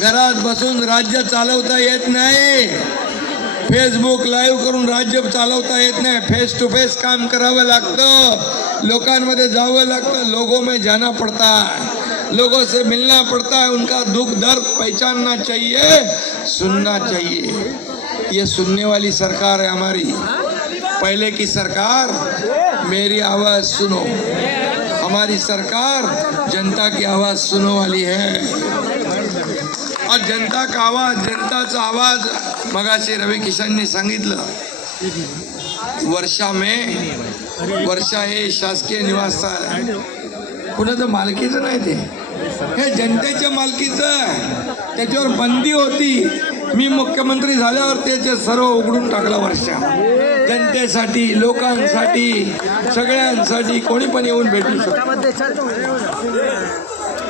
घरात बसून राज्य चालवता येत नाही, फेसबुक लाईव्ह करून राज्य चालवता येत नाही, फेस टू फेस काम करावं लागतं, लोकांमध्ये जावं लागतं, लोगों में जाना पड़ता है, लोगों से मिलना पड़ता है, उनका दुख दर्द पहचानना चाहिए, सुनना चाहिए। ये सुनने वाली सरकार है हमारी। पहले की सरकार मेरी आवाज सुनो, हमारी सरकार जनता की आवाज सुनो वाली है। और जनता का आवाज, जनताचा आवाज, मगाशी रवी किशनने सांगितलं, वर्षा हे शासकीय निवासस्थान कुणाचं मालकीचं नाही, ते हे जनतेच्या मालकीचं आहे। त्याच्यावर बंदी होती, मी मुख्यमंत्री झाल्यावर त्याचे सर्व उघडून टाकला वर्षा। जनतेसाठी, लोकांसाठी, सगळ्यांसाठी कोणी पण येऊन भेटू शकतो।